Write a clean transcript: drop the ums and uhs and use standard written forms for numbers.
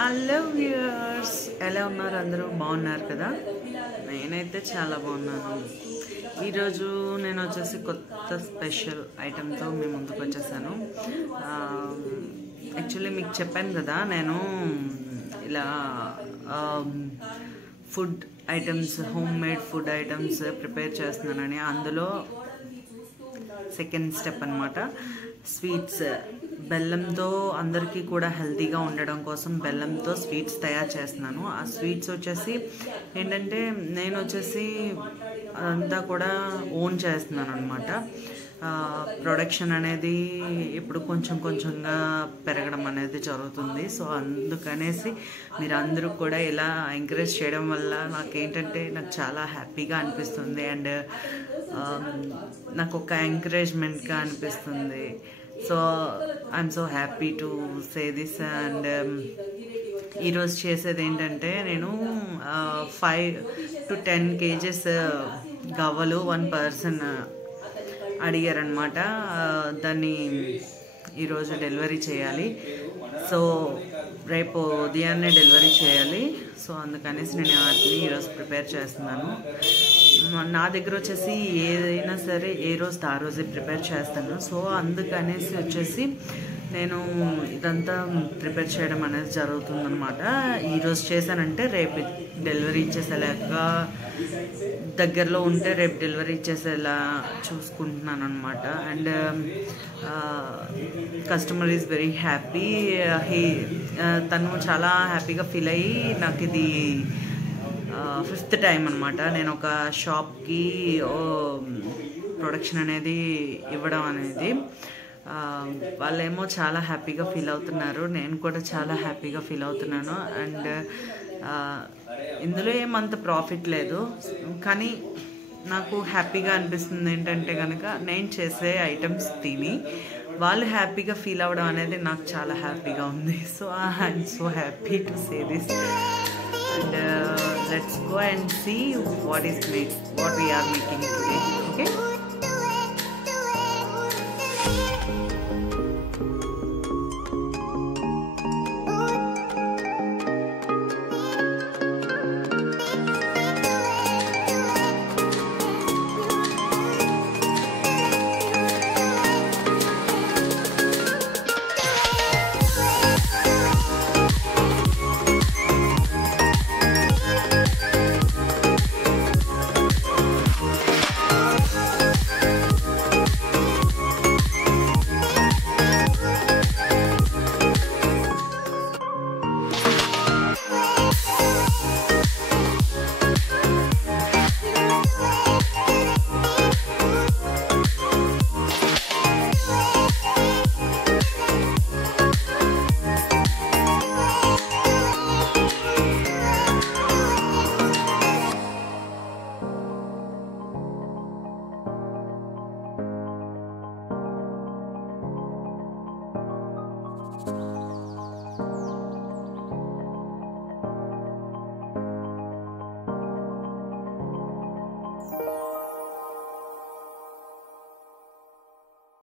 Hello viewers, ఎలా ఉన్నారు? అందరూ బాగున్నారు కదా? నేనైతే చాలా బాగున్నాను. ఈరోజు నేను వచ్చేసి కొత్త స్పెషల్ ఐటెంతో మీ ముందుకు వచ్చేసాను. యాక్చువల్లీ మీకు చెప్పాను కదా, నేను ఇలా food items, home made food items prepare చేస్తున్నానని. అందులో సెకండ్ స్టెప్ అన్నమాట స్వీట్స్. బెల్లంతో అందరికీ కూడా హెల్తీగా ఉండడం కోసం బెల్లంతో స్వీట్స్ తయారు చేస్తున్నాను. ఆ స్వీట్స్ వచ్చేసి ఏంటంటే నేను వచ్చేసి అదంతా కూడా ఓన్ చేస్తున్నాను అనమాట. ప్రొడక్షన్ అనేది ఇప్పుడు కొంచెం కొంచెంగా పెరగడం అనేది జరుగుతుంది. సో అందుకనేసి మీరు అందరూ కూడా ఇలా ఎంకరేజ్ చేయడం వల్ల నాకేంటంటే నాకు చాలా హ్యాపీగా అనిపిస్తుంది. అండ్ నాకు ఒక ఎంకరేజ్మెంట్గా అనిపిస్తుంది. So I'm so happy to say this. And ఈరోజు చేసేది ఏంటంటే నేను 5 to 10 kgs గవ్వలు 1 person అడిగారనమాట. దాన్ని ఈరోజు డెలివరీ చేయాలి. సో రేపు ఉదయాన్నే డెలివరీ చేయాలి. సో అందుకనేసి నేను వాటిని ఈరోజు ప్రిపేర్ చేస్తున్నాను. నా దగ్గర వచ్చేసి ఏదైనా సరే ఏ రోజు ఆ రోజే ప్రిపేర్ చేస్తాను. సో అందుకనేసి వచ్చేసి నేను ఇదంతా ప్రిపేర్ చేయడం అనేది జరుగుతుందన్నమాట. ఈరోజు చేశానంటే రేపు డెలివరీ ఇచ్చేసేలాగా, దగ్గరలో ఉంటే రేపు డెలివరీ ఇచ్చేసేలా చూసుకుంటున్నాను అనమాట. And customer is very happy. తను చాలా హ్యాపీగా ఫీల్ అయ్యి నాకు ఇది 5th టైం అనమాట నేను ఒక షాప్కి ప్రొడక్షన్ అనేది ఇవ్వడం అనేది. వాళ్ళేమో చాలా హ్యాపీగా ఫీల్ అవుతున్నారు, నేను కూడా చాలా హ్యాపీగా ఫీల్ అవుతున్నాను. అండ్ ఇందులో ఏమంత ప్రాఫిట్ లేదు, కానీ నాకు హ్యాపీగా అనిపిస్తుంది ఏంటంటే కనుక నేను చేసే ఐటమ్స్ తిని వాళ్ళు హ్యాపీగా ఫీల్ అవ్వడం అనేది నాకు చాలా హ్యాపీగా ఉంది. So I'm so happy to say this. And let's go and see what we are making today. Okay.